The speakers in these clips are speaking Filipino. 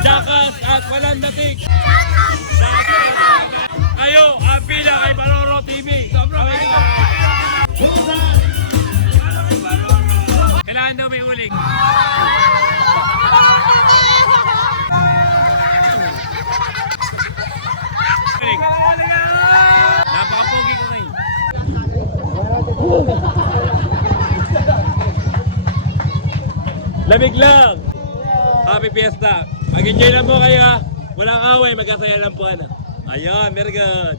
Jakas at walang dating. Ayo, ang pila kay Baroro TV. Sobrang kailangan daw may uling. Napaka-pogi ko rin. Lamig lang. Happy Fiesta. Mag-enjoy lang po kayo. Walang away, magkasaya lang po. Ayan, very good.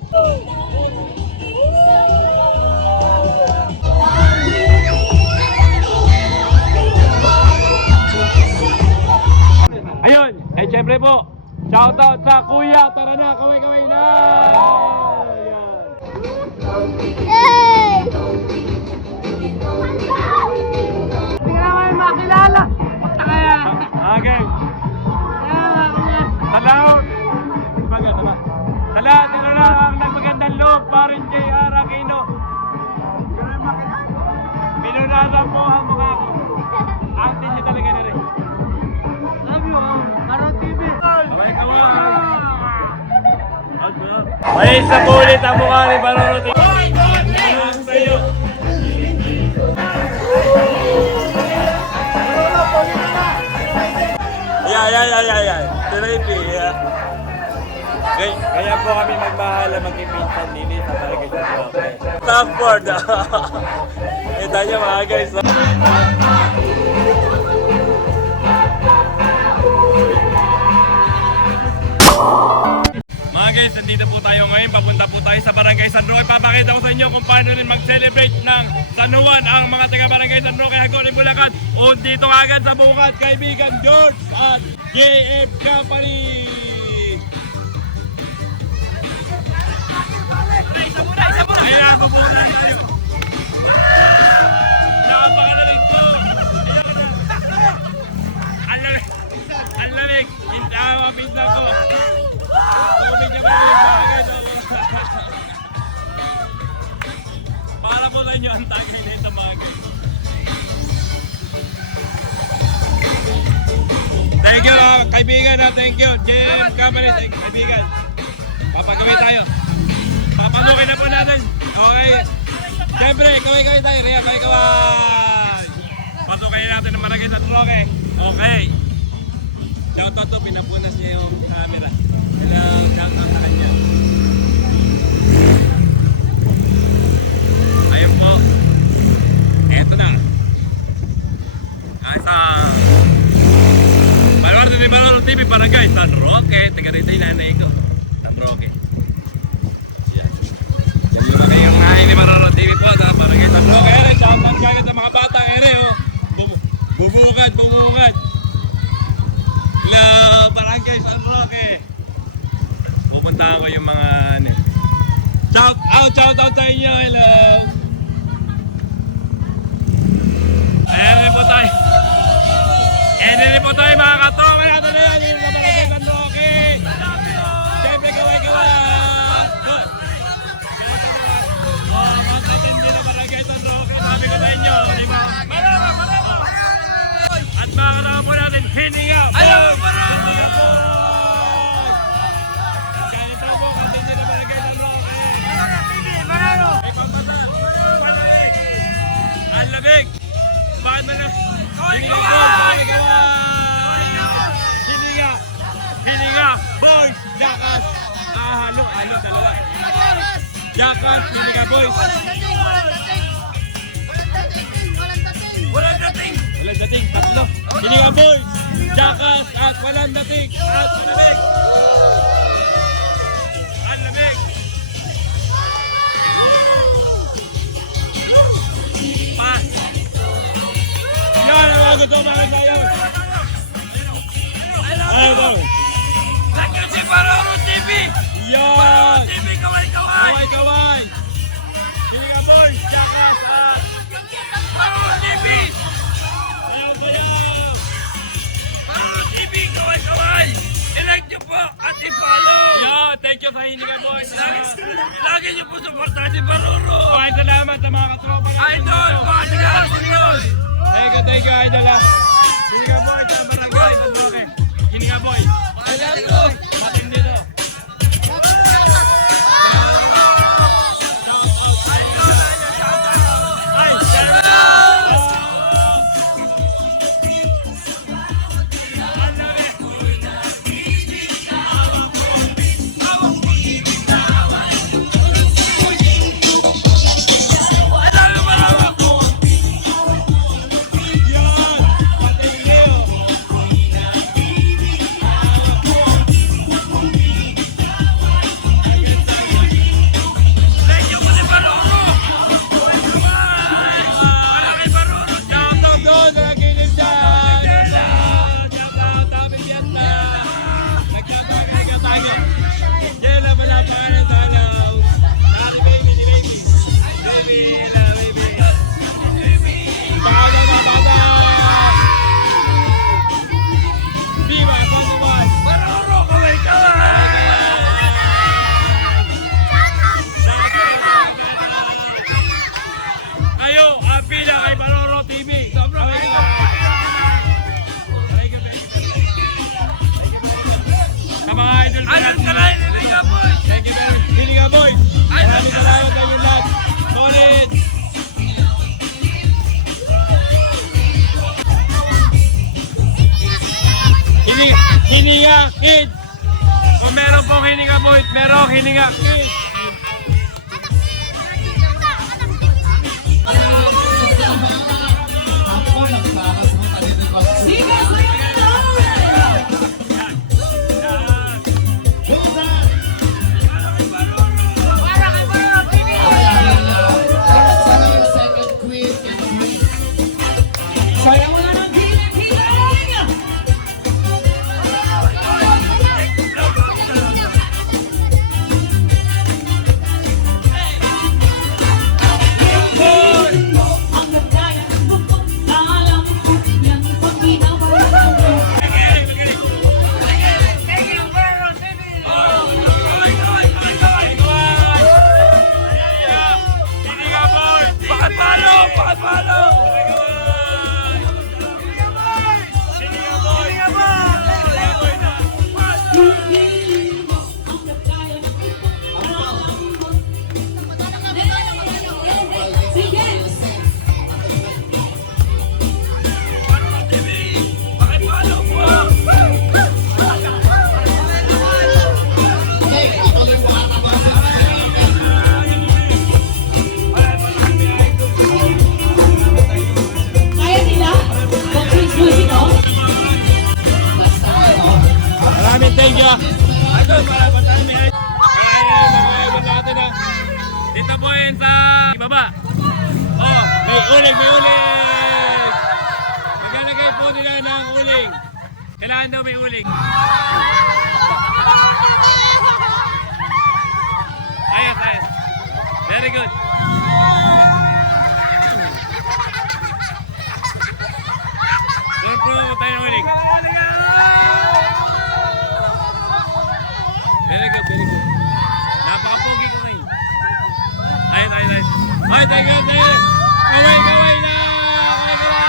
Ayun, syempre po, shoutout sa kuya, tara na, kaway-kaway na! Hey! Hindi ka naman makilala. Punta kaya. Okay. Salamat! Hala, tira na ang nagmagandang loob, parin J.R. Aquino. Pinunada po ang mukha ko. Acting niya talaga na rin. Love you, Baroro TV. Kaway-kaway! May isa po ulit ang mukha ni Baroro TV. Ano sa'yo? Ay. Tiripi, Kaya po kami magbahala magpipinsan nini sa barangay sa Roque. Stafford! Ito niya mga guys. Mga guys, nandito po tayo ngayon. Papunta po tayo sa barangay San Roque. Papakita ko sa inyo kung paano rin mag-celebrate ng San Juan ang mga taga-barangay San Roque, Hagonoy, Bulacan. O dito agad sa bukat, kaibigan George at JF Company. Kaya mabulan tayo. Napakalalig po. Ang lamig. Intawapin na ko. Tubig niya ba yung bagay? Para po sa inyo ang tagay nito mga guys. Thank you kaibigan na, thank you. JM Company, thank you kaibigan. Papagawin tayo. Papalukin na po natin. Okay. Siyempre, kaway-kaway tayo. Ria, kaway-kaway. Pasukayin natin ang barangay San Roque. Okay. Shoutout to, pinapunas niya yung camera. Ilang shoutout sa kanya. Ayun po. Ito na. Sa Malwarte ni Baroro TV, barangay San Roque. Taga rito yung nanay ko. San Roque. Yung nanay ni Baroro TV po, barangay San Roque. Ere, shoutout kagad sa mga bata. Ere, bumukad. Barangay San Roque. Pupunta ko yung mga shout out sa inyo. Hello. Ayan po tayo mga katoma natin na yan. Yung sa barangay San Roque. Siyempre kaway-kaway. Makatindi na barangay San Roque. Sabi ko sa inyo. Marama. At mga katoma po natin, Hininga. Ayaw, Hininga po. Ganito po, katindi na barangay San Roque. Ang labig. Bakit mo na? Hininga, boys, Jakas. Halo, dalawa. Jakas, Hininga, boys. Walang dating, tatlo. Hininga, boys, Jakas at walang dating. At lamig. Ang lamig. Yan ang mga gusto mga sayaw. Ayun. Nakyo si Baroro TV. Yan. Baroro TV, kaway-kaway. Hininga boys, Jakas at Baroro TV. Baroro TV, kaway-kaway. I-like nyo po at i-follow. Yan, thank you sa Hininga boys. Lagi nyo po supportan si Baroro. Ay, salamat sa mga katropa. Idol, mga taga-Idol. Thank you, Idol. Hininga boy sa barangay San Roque. Hininga boy. Matindi to. Ayo, apila kay Baroro TV. Sobrang sa mga idol ko natin. Hiniga Boy! Thank you very much. Hiniga Boy! Maraming salamat sa inyong lahat. Solid! Hiniga Kids! Kung meron pong Hiniga Boy, merong Hiniga Kids! Maraming thank you. Ito, para patami. Ayan, mga natin na. Dito po yun sa ibaba. Oh, may uling, may uling. Maglalagay po nila ng uling. Kailangan daw may uling. Ayos, ayos. Very good. Doon po tayo ng uling. Very good, very good. Napaka-pogi ko ngayon. Ayun, ayun, ayun. Ay, thank you, thank you. Kaway, kaway na! Kaway, kaway!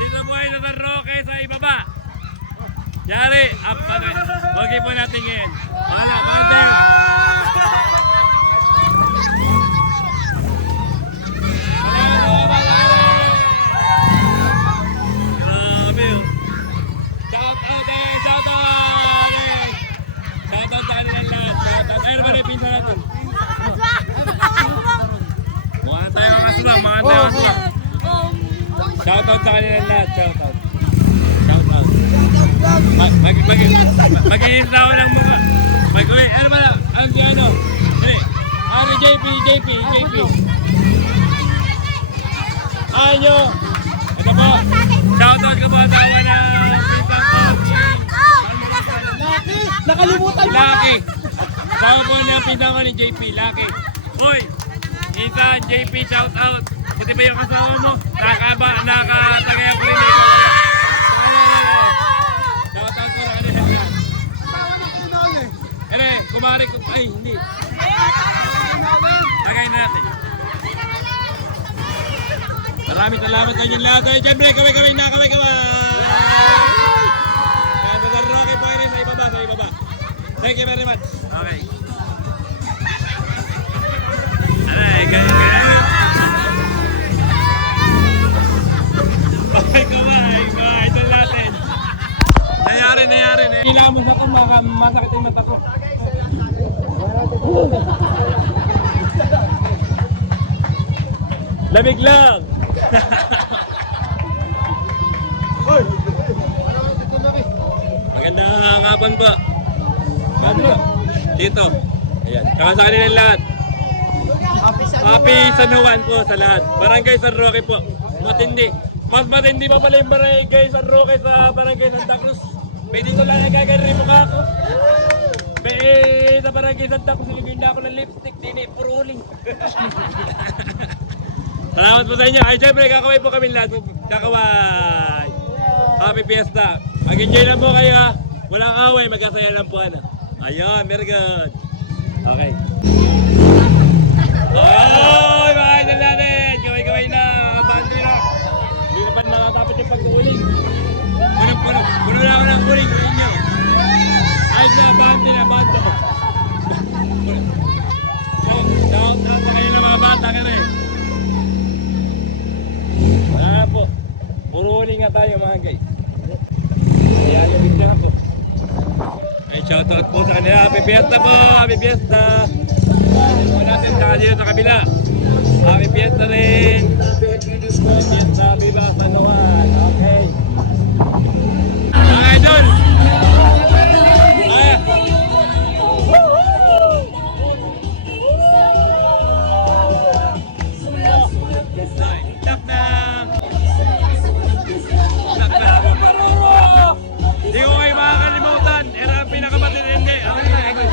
Dito po ay nasa Roque sa ibaba. Yari, up pa na. Pogi po natin ngayon. Wala, wala. Shoutout sa kanilang lahat, shoutout. Shoutout. Mag-iinit na ako ng mga. Ano ba na? Ano si ano? Ano, JP. Ano? Ito po. Shoutout ka po asawa na pinsan ko. Nakalimutan mo! Lucky. Asawa po niya pinsan ko ni JP, Lucky. Hoy, pinsan JP, shoutout. Buti ba yung asawa mo? Nakatagay ako rin eh. Shoutout ko na kanila. Kumari ko. Ay, hindi. Tagay natin. Maraming salamat sa inyong lahat. Siyempre, kaway na. Thank you very much. Okay. Ay, ganyan. Okay, kamay. Mga idol natin. Nangyari. Kailangan mo sa ko, masakit yung mata ko. Lamig lang. Magandang hapon po. Dito. Ayan. Tsaka sa kanilang lahat. Happy San Juan po sa lahat. Barangay San Roque po. Matindi. Mas matindi pa pala yung Barangay San Roque sa Barangay Santa Cruz. May dito lang nagkagari mukha ko. Sa Barangay Santa Cruz, nilagyan na ako ng lipstick. Dini, puro uling. Salamat po sa inyo. Ay, syempre, kakaway po kami lahat. Kakaway. Happy Fiesta. Mag-enjoy lang po kayo. Walang away, magkasaya lang po. Ayun, very good. Okay. Oh, mga idol natin. Kaway-kaway na. Bandi na. Hindi ko pa nakatapat yung pag-uuling. Puno na ako ng uling. Kunin nyo. Ay, na, bandi na. Shout out sa kayo ng mga bata ka na eh. Po. Puro uling nga tayo mga guys. Ayan, yung na po. Ay, shout out po sa kanila. Happy Fiesta po! Happy Fiesta! Ayan po natin sa kanila sa kabila. Happy Fiesta rin! Fiesta, Viva San Juan! Okay. Mga idol! Ayan! Tap na! Hindi ko kayo makakalimutan. Era ang pinakamatindi. Okay na, ikaw.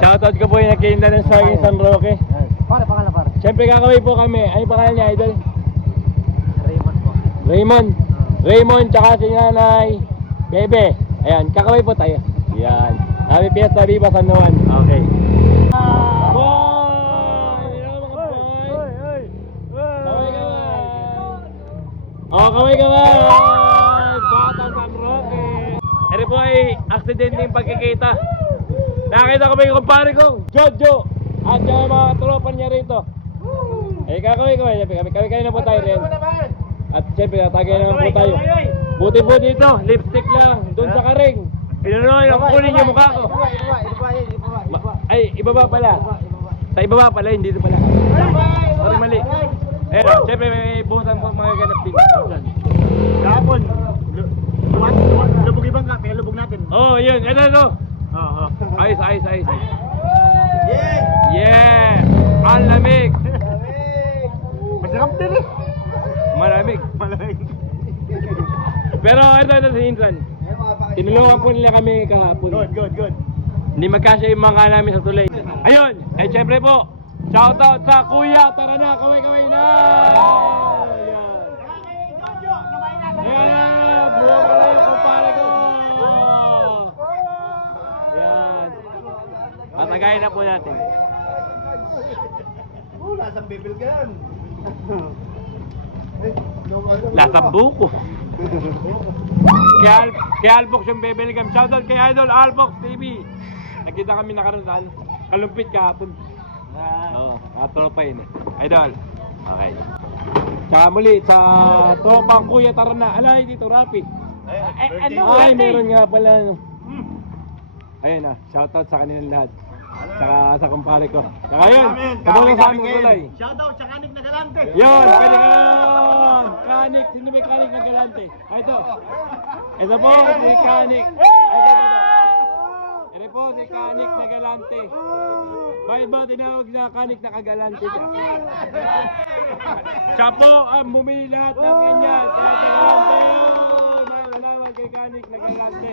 Shoutout ka po yung nagkinda ng Saging San Roque. Pare, pangalan pare. Siyempre kakaway po kami. Ano yung pangalan niya, idol? Raymond po. Raymond, tsaka si nanay Bebe. Ayan, kakaway po tayo. Yan. Happy Fiesta, Viva San Juan. Okay. Boy! Hello mga boy! Kaway-kaway! Bata San Roque! Ito po ay aksidente yung pagkikita. Nakita ko ba yung kumpare ko, Jojo, at yung mga tropa niya rito. Eh, kakaway-kaway, kami na po tayo rin. At siyempre, tatagay naman po tayo. Buti po dito, lipstick lang, doon sa karing. Pinunoy, kunin yung mukha ko. Ay, ibaba pala. Sa ibaba pala, hindi dito pala. Sorry, mali. Ayun, siyempre may buhusan po mga ganap din. Kahapon, lubog ibang ka, pinalubog natin. Oh, yun, ito. Ayos. Yeah! Ang lamig! Masarap din eh. Malamig. Pero ito si Insan. Tinulungan po nila kami kahapon. Good. Hindi magkasya yung mga namin sa tulay. Ayun! Eh syempre po, shoutout sa kuya! Tara na! Kaway-kaway na! Ayan! Buha pala yung kumpare ko! Ayan! Patagayin na po natin. lasang bibilgan. Lasang buko. Kay Albox yung bebelgam. Shoutout kay Idol Albox TV. Nakita kami nakaraan. Kalumpit kahapon. Oo, tropa yun eh. Idol. Okay. Tsaka muli sa tropang Kuya Tarana. Alay dito, Rapi. Ay, meron nga pala. Ayun ah, shoutout sa kanilang lahat. Tsaka sa kumpare ko. Tsaka yun, tumulong sa aming kulay. Shoutout sa Kanik na Galante. Yun, kanilang Kanik. Sino may Kanik na galante? Ay, ito. Ito po, si Kanik. Ito po, si Kanik na galante. Bakit ba tinawag na Kanik na kagalante siya? Siya po ang bumili lahat ng ganyan. Kaya galante yun. Malaman kay Kanik na galante.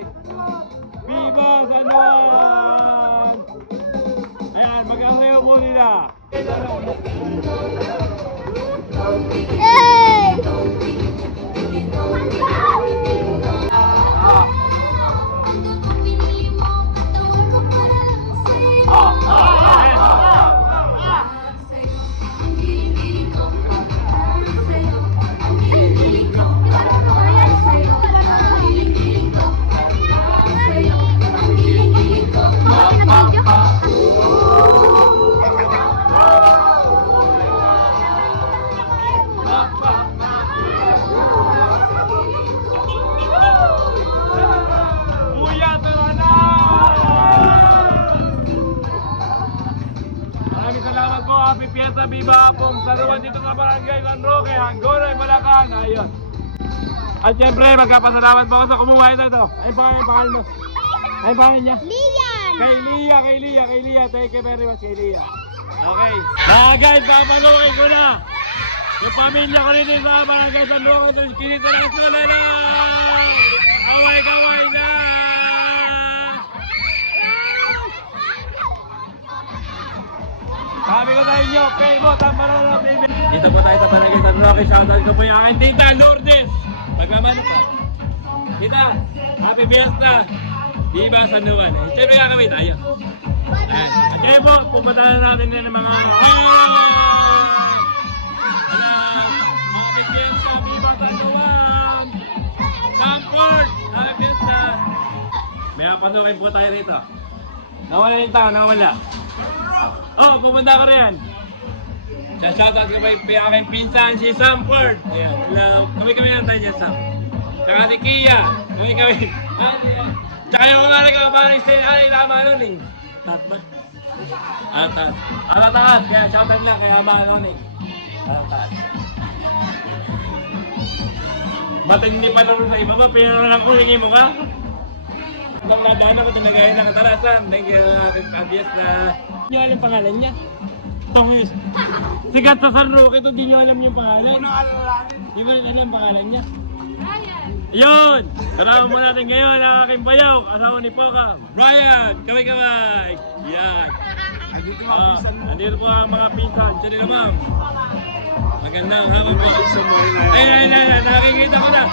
Viva San Juan! Ayan, mag-asayo po nila. Kuya Tarana! Maraming salamat po. Happy Fiesta Viva Apong Saluan dito sa Barangay San Roque, Hangoray, Bulacan. Ayun. At syempre, magkapasalamat po ako sa kumuha na ito. Ay, pangalan mo. Ay, pangalan niya? Lian! Kay Lia. Thank you very much, kay Lia. Okay. Guys, papanukin ko na. Yung pamilya ko rin sa Barangay San Roque. Ito, kinita na kasi wala na. Kaway na. Sabi ko sa inyo, Paybot ang Marolo TV. Dito po tayo sa Barangay San Roque. Shoutout ko po yung aking tita, Lourdes. Pagkaman po. Tita, happy fiesta. Viva San Juan. Siyempre kakawin tayo. Ayan. At kaya po, pupuntahan natin din ng mga happy fiesta, Viva San Juan. Bangford, happy fiesta. May panukin po tayo rito. Nawala yung tao, nawala. Oh, pupunta ko rin. Shoutout ko may aking pinsan si Samford. Ayan, kami lang tayo dyan, Sam. Tsaka si Kia. Kami. Tsaka yung kumari ko, parang ay, lama nun eh. Tat ba? Tat. Taas. Kaya shoutout lang, kaya nun eh. Tat. Matindi pa lang sa iba ba, pero lang kulingin mo ka? Kung nadaan ako, tinagayin ng katarasan. Thank you, Kabias na. Hindi nyo alam pangalan niya. Tongis. Sigat sa San Roque ito, di nyo alam yung pangalan. Di mo rin alam pangalan niya. Yun! Kasama mo natin ngayon ang aking bayaw, asawa ni Poca. Brian! Kaway! Yan! Andito po ang mga pinsan. Diyan nila, ma'am. Magandang hapon po. Ayun, nakikita ko na.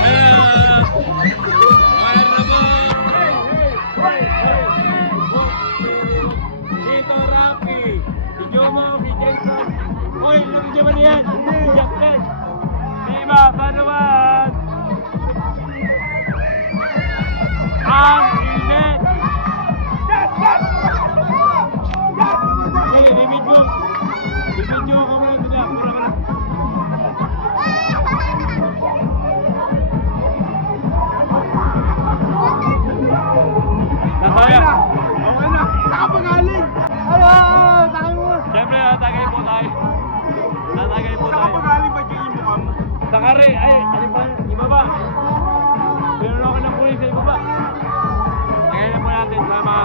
Ayun. Dito, Rapi. Si Jomo, si Jason. Oy, nabigyan ba niyan? Jack Ted. Viva San Juan! Ang init! Hey, bibidyo ko muna ito na. Pura ka na. Nasaya? Okay na. Saan ka magaling? Saan mo? Siyempre, tatagay po tayo. Saan ka magaling ba dyan yung mukha mo? Sa kare, ay, alin pa? Ibaba. Meron ako ng pulis sa ibaba. Tagay na po natin sa mga...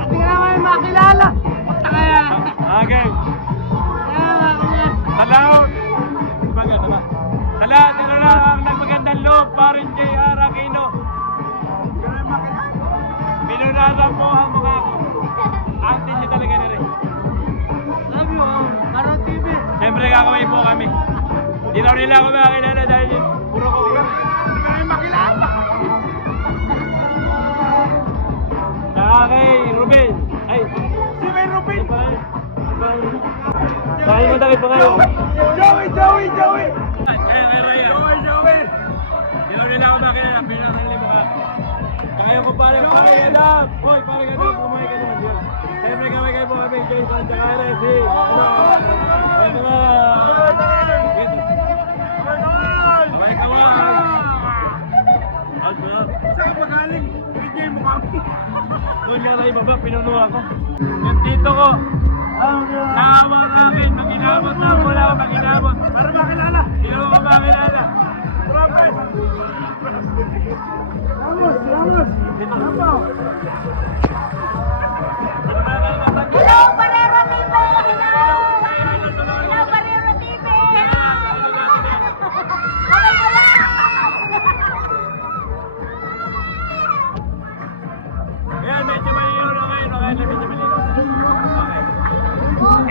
Hindi ka naman makilala. Kaya. Okay. Salamat. Maganda ba? Salamat, ito na ang nagmagandang loob, parin J.R. Aquino. Pinunasan po ang mukha ko. Acting niya talaga na rin. Love you, Maro TV. Siyempre kakaway po kami. Hindi raw nila ako makakilala dahil puro ko. Hindi ka rin makilala. Saka kay Ruben. Ay, Si May Rupin! Bakit mo tayo pa kayo? Joey! Kaya kay Raya. Joey! Hindi ko nila ako makilala, pinakali mo ka. Kaya ko pare ganap. Hoy, pare ganap, kumain ka naman yun. Siyempre kamay kayo po kami, Jason, tsaka rin si, ito nga. Kamay kaway. Out ba? Saan ka ba galing? Hindi yung mukha mo. Doon nga na ibaba, pinunuha ko. Yung tito ko, naawa sa akin, mag-inabot lang, wala ko mag-inabot. Para makilala. Hindi ko makilala. Robert! Ramos! Hello, Barero TV! Hello, Barero TV! Ayan, medyo malinaw na ngayon. Okay, medyo malinaw.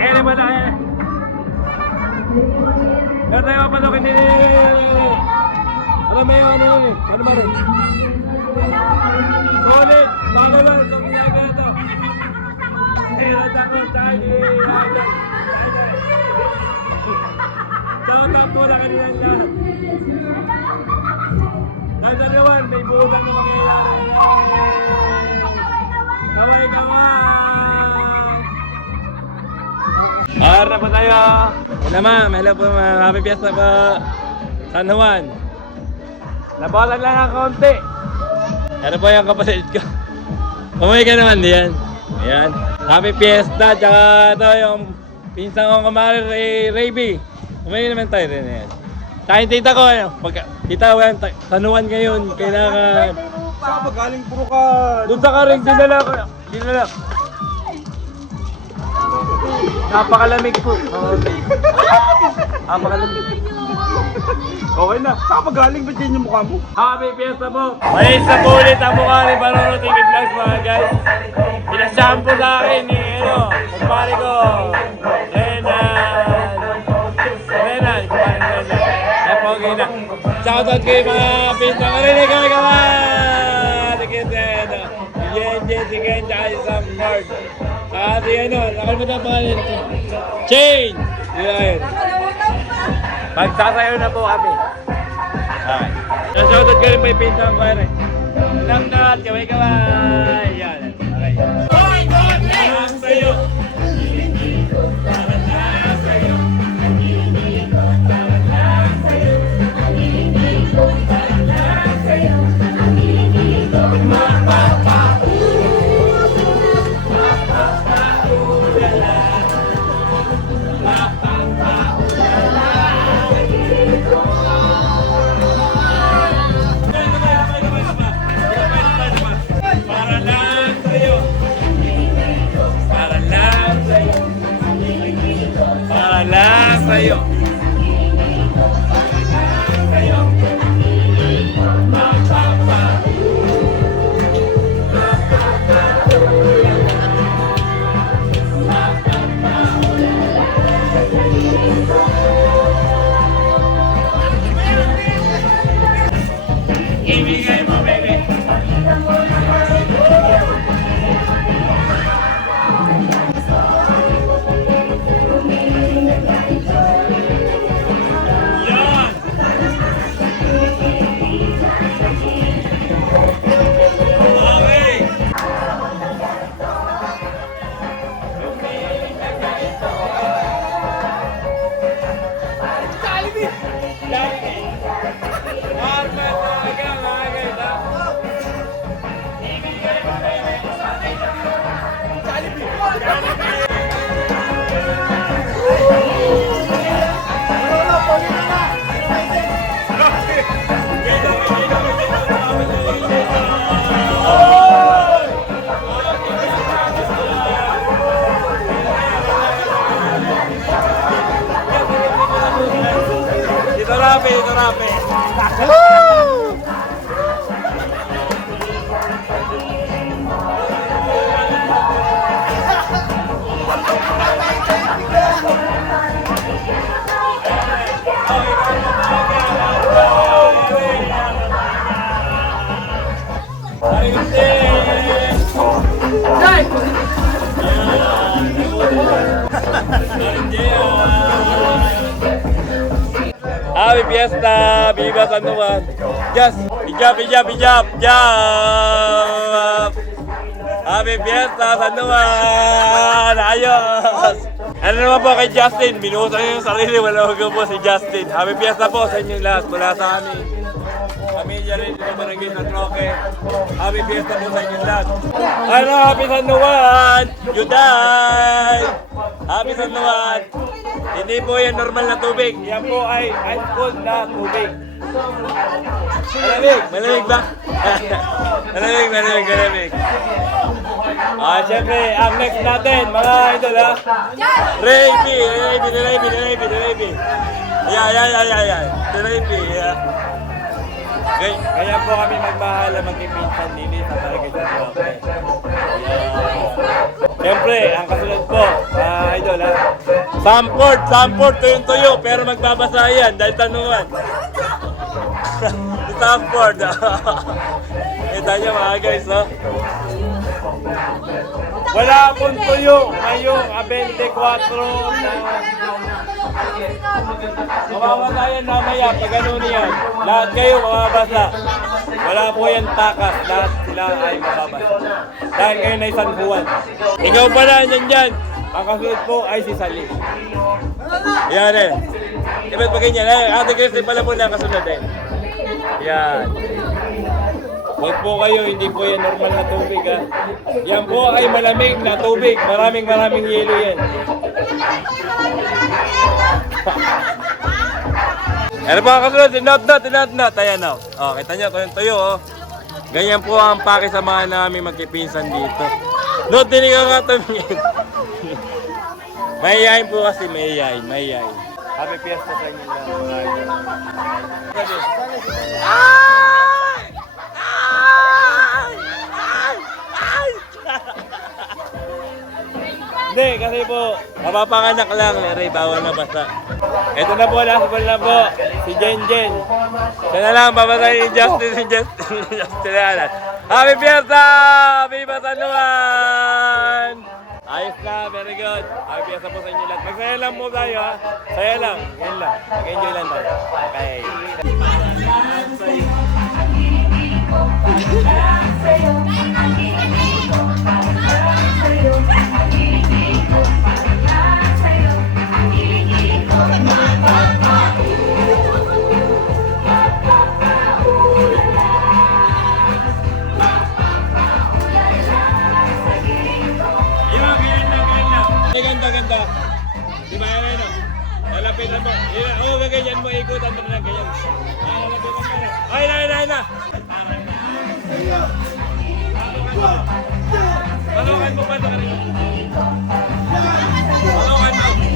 Okay. Eh, naman na eh. Meron tayo kapanokin din. Alam mo yung ano yun eh. Ano ba rin? Solid! Bago lang. Itong niyaga ito. Takot tayo. Shout out mo na kanila lahat. Nandarawan, may bulan na mangyayari. Kaway! Ara pa tayo. Hello ma'am, hello po ma'am. Happy Fiesta po. San Juan. Nabawalan lang ng konti. Ano po yung kapatid ko? Umuwi ka naman diyan. Ayan. Happy Fiesta. Tsaka ito yung pinsang kong kumari Ray B. Umuwi naman tayo rin. Ayan. Tsaka yung tita ko. Tita ko yan. San Juan ngayon. Kailangan. Saan ka ba galing? Puro ka... Doon sa karing dinala ko. Dinala. Napakalamig po. Napakalamig. Okay na. Saan ka ba galing? Ba't yan yung mukha mo? Happy Fiesta po! May isa po ulit ang mukha ni Baroro TV Vlogs mga guys. Pinashampo sa akin ni kumpare ko. Renan, kumpare ni Renan. Ay, pogi na. Shoutout kayo mga pinsa. Marinig kami kaman! Yen, si Ken, tsaka si Sam Ford. Tsaka si nakalimutan ang pangalan nito. Chain! Yun. Magsasayaw na po kami. Okay. Shoutout ka rin may pintang ko rin. Langat, kaway. Yan. Okay. Lang sa'yo. Lang sa'yo. Sa'yo. Ibigay mo, baby. Ito rapi. Happy Fiesta! Viva San Juan! Yes! Hijab, hijab, hijab! Hijab! Happy Fiesta San Juan! Ayos! Ano naman po kay Justin? Binuhusan niyo yung sarili. Wala ko po si Justin. Happy Fiesta po sa inyo lahat. Mula sa amin. Pamilya rin dito Barangay San Roque. Happy Fiesta po sa inyo lahat. Ano? Happy San Juan! Juday! Happy San Juan! Hindi po yan normal na tubig. Yan po ay ice cold na tubig. Malamig! Malamig ba? Malamig, malamig, malamig. Siyempre, ang next natin, mga idol ha. Rayby! Ayan. Rayby, Kaya po kami magmahal na magkipinsan nini sa Barangay San Roque. Siyempre, ang kasunod po, mga idol ha. Samport, tuyong-tuyo, pero magbabasa yan dahil tanungan. Samport. Ito niya mga guys, no? Wala pong tuyo ngayong 24 na mamamatayan mamaya pag ano niyan. Lahat kayo mamabasa. Wala po yan takas. Lahat sila ay mababasa. Dahil kayo na isang buwan. Ikaw pala nyan dyan. Ang kasunod po ay si Sally. Yan eh. Iba't pa ganyan. Ate Christy pala po na ang kasunod eh. Yan. Huwag po kayo, hindi po yan normal na tubig ha. Yan po ay malamig na tubig. Maraming yelo yan. Ano pa ang kasunod? Tinat. Ayan o. Oh, kita nyo, tuyo oh. Ganyan po ang pake sa mga namin magkipinsan dito. Note, hindi ka nga tumingin. Mahihayin po kasi, mahihayin. Happy Fiesta sa inyo lang. Hindi, kasi po, mapapanganak lang, Ray, bawal na basta. Ito na po, last ball na po, si Jen. Siya na lang, babasahin ni Justin, Justin. Happy Fiesta! Viva San Juan! Ayos na, very good. Happy Fiesta po sa inyo lahat. Magsaya lang po tayo, ha? Saya lang, yun lang. Mag-enjoy lang tayo. Okay. Ganda. Di ba yan o? Lalapitan mo. Oo, gaganyan mo. Ikutan mo na lang ganyan. Lalapitan mo na. Ay na. Palungan mo pa ito ka rin. Palungan na rin.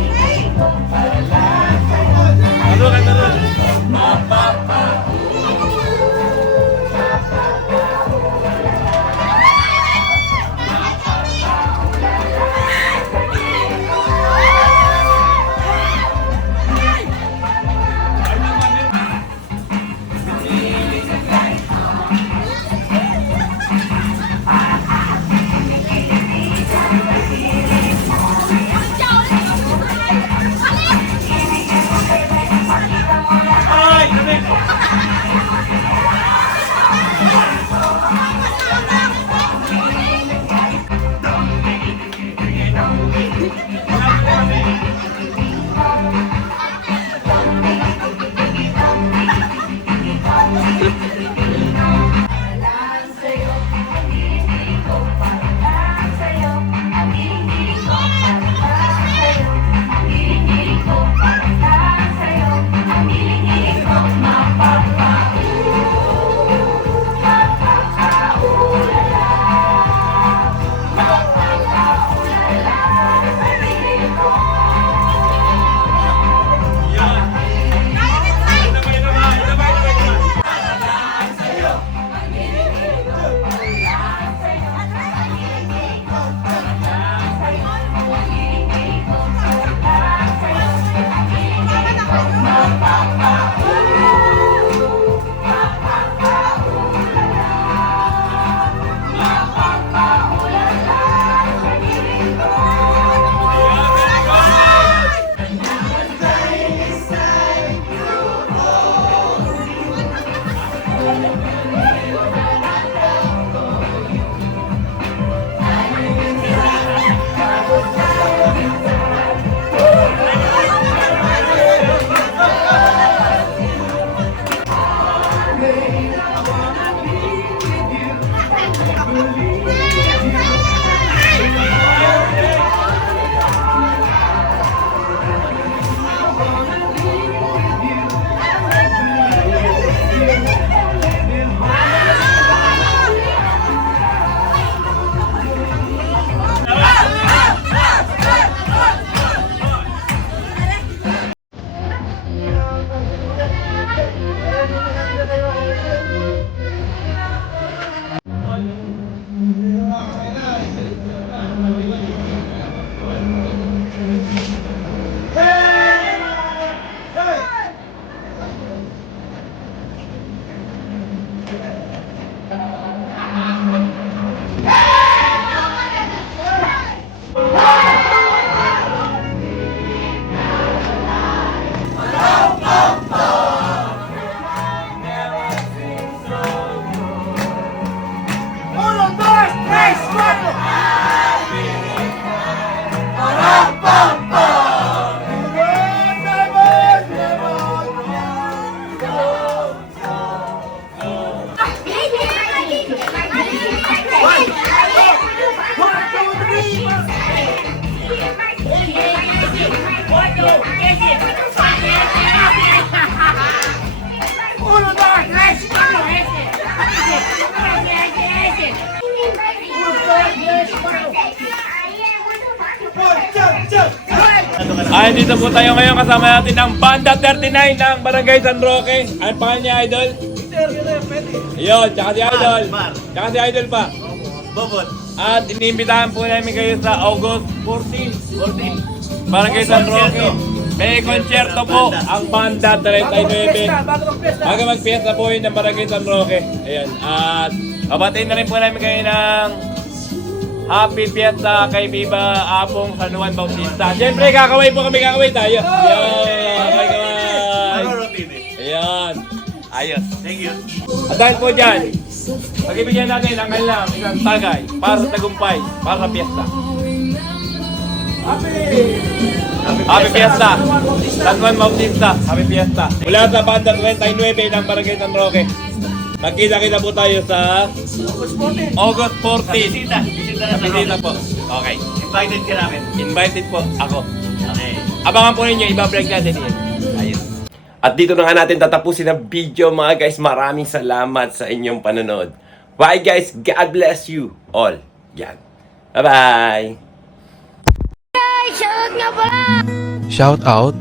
Ay, dito po tayo ngayon kasama natin ang Banda 39 ng Barangay San Roque. Ano pangalan niya, Idol? Ayun, tsaka si Idol. Tsaka si Idol pa. Bobot. At iniimbitahan po namin kayo sa August 14. Barangay San Roque. May konsyerto po ang Banda 39. Bago magpiesta po yun ng Barangay San Roque. Ayan. At babatiin na rin po namin kayo ng Happy Fiesta kay Viva Apong San Juan Bautista. Siyempre, kakaway po kami, kakaway tayo. Ayan, kakaway. Ayan. Ayos. Thank you. At dahil po dyan, pag-ibigyan natin ang kanilang isang tagay para sa tagumpay, para sa piyesta. Happy Fiesta! San Juan Bautista, Happy Fiesta. Mula sa Banda 39 ng Barangay San Roque. Magkita-kita po tayo sa August 14. Bisita na Bisita po. Okay. Invited ka namin. Invited po ako. Okay. Abangan po ninyo, iba-vlog natin yan. Ayos. At dito na nga natin tatapusin ang video mga guys. Maraming salamat sa inyong panonood. Bye guys. God bless you all. Yan. Bye-bye. Shoutout nga pala! Shout out